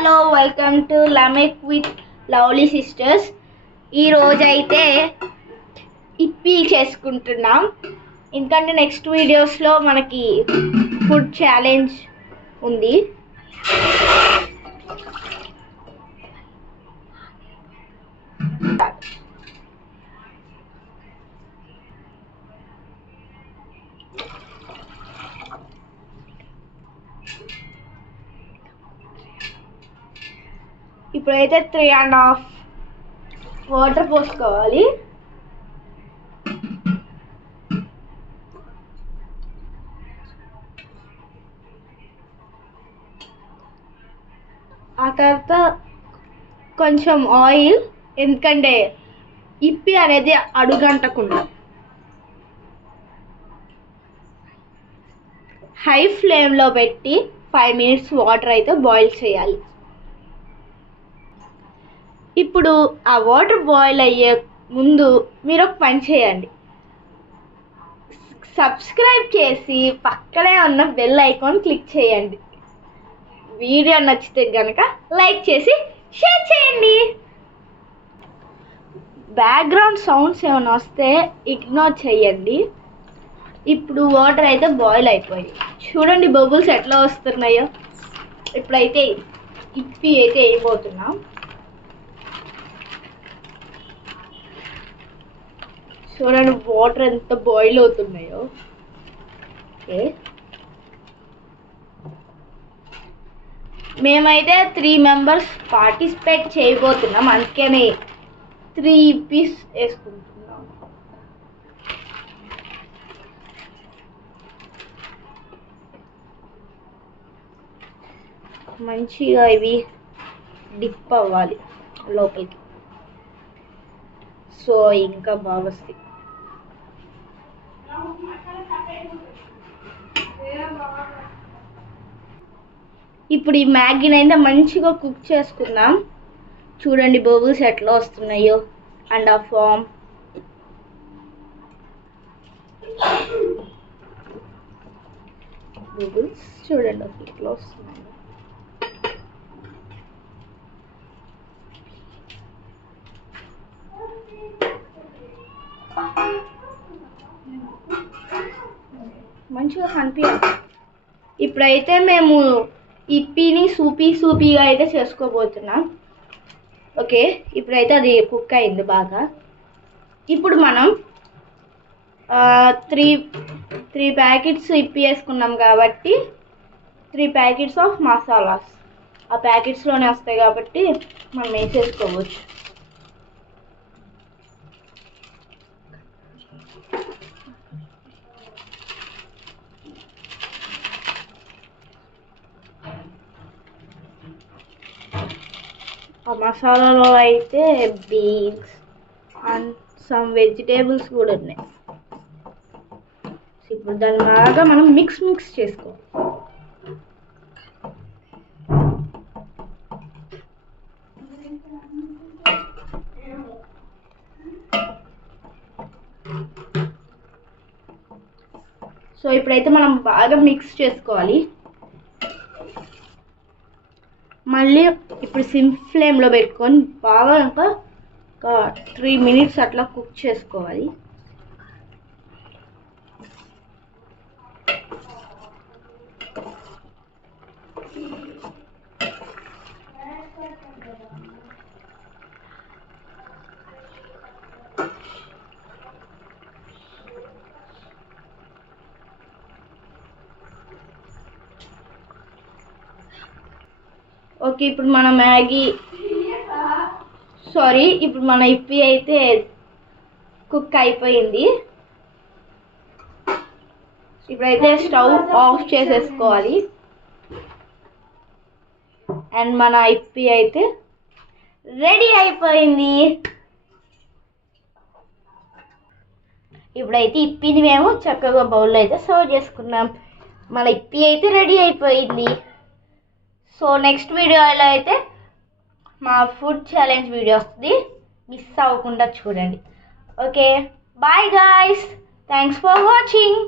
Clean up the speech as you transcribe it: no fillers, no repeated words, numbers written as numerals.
Hello welcome to లమెక్ with lovely sisters. ఈరోజైతే ఇప్పి చేసుకుంటున్నాం. ఎందుకంటే నెక్స్ట్ వీడియోస్లో మనకి ఫుడ్ ఛాలెంజ్ ఉంది. ఇప్పుడైతే 3.5 వాటర్ పోసుకోవాలి. ఆ తర్వాత కొంచెం ఆయిల్, ఎందుకంటే ఇప్పి అనేది అడుగంటకుండా. హై ఫ్లేమ్లో పెట్టి 5 minutes వాటర్ అయితే బాయిల్ చేయాలి. ఇప్పుడు ఆ వాటర్ బాయిల్ అయ్యే ముందు మీరు ఒక పని చేయండి. సబ్స్క్రైబ్ చేసి పక్కనే ఉన్న బెల్ ఐకాన్ క్లిక్ చేయండి. వీడియో నచ్చితే కనుక లైక్ చేసి షేర్ చేయండి. బ్యాక్గ్రౌండ్ సౌండ్స్ ఏమైనా వస్తే ఇగ్నోర్ చేయండి. ఇప్పుడు వాటర్ అయితే బాయిల్ అయిపోయింది. చూడండి బబుల్స్ ఎట్లా వస్తున్నాయో. ఇప్పుడైతే ఇప్పి అయితే వేయబోతున్నాం. చూడండి వాటర్ ఎంత బాయిల్ అవుతున్నాయో. ఓకే, మేమైతే 3 members పార్టిసిపేట్ చేయబోతున్నాం, అందుకని 3 ఇప్పీస్ వేసుకుంటున్నాం. మంచిగా ఇవి డిప్ అవ్వాలి లోపలికి, సో ఇంకా బాగా వస్తాయి. ఇప్పుడు ఈ మ్యాగీని అయితే మంచిగా కుక్ చేసుకుందాం. చూడండి బబుల్స్ ఎట్లా వస్తున్నాయో అండ్ ఆ ఫామ్. బబుల్స్ చూడండి అసలు ఎట్లా వస్తున్నాయో. మంచిగా కనిపించాలి. ఇప్పుడైతే మేము ఇప్పిని సూపీగా అయితే చేసుకోబోతున్నాం. ఓకే, ఇప్పుడైతే అది కుక్ అయింది బాగా. ఇప్పుడు మనం 3 ప్యాకెట్స్ ఇప్పి వేసుకున్నాం కాబట్టి 3 ప్యాకెట్స్ ఆఫ్ మసాలాస్ ఆ ప్యాకెట్స్లోనే వస్తాయి కాబట్టి మనం వేసేసుకోవచ్చు. ఆ మసాలాలో అయితే బీన్స్ అండ్ సమ్ వెజిటేబుల్స్ కూడా ఉన్నాయి. ఇప్పుడు దాన్ని బాగా మనం మిక్స్ చేసుకోవాలి. సో ఇప్పుడైతే మనం బాగా మిక్స్ చేసుకోవాలి. మళ్ళీ ఇప్పుడు సిమ్ ఫ్లేమ్లో పెట్టుకొని బాగా ఒక 3 minutes అట్లా కుక్ చేసుకోవాలి. ఓకే, ఇప్పుడు మన ఇప్పుడు మన ఇప్పి అయితే కుక్ అయిపోయింది. ఇప్పుడైతే స్టవ్ ఆఫ్ చేసేసుకోవాలి. అండ్ మన ఇప్పి అయితే రెడీ అయిపోయింది. ఇప్పుడైతే ఇప్పిని మేము చక్కగా బౌల్లో అయితే సర్వ్ చేసుకున్నాం. మన ఇప్పి అయితే రెడీ అయిపోయింది. సో నెక్స్ట్ వీడియోలో అయితే మా ఫుడ్ ఛాలెంజ్ వీడియో వస్తుంది, మిస్ అవ్వకుండా చూడండి. Okay, bye guys, thanks for watching.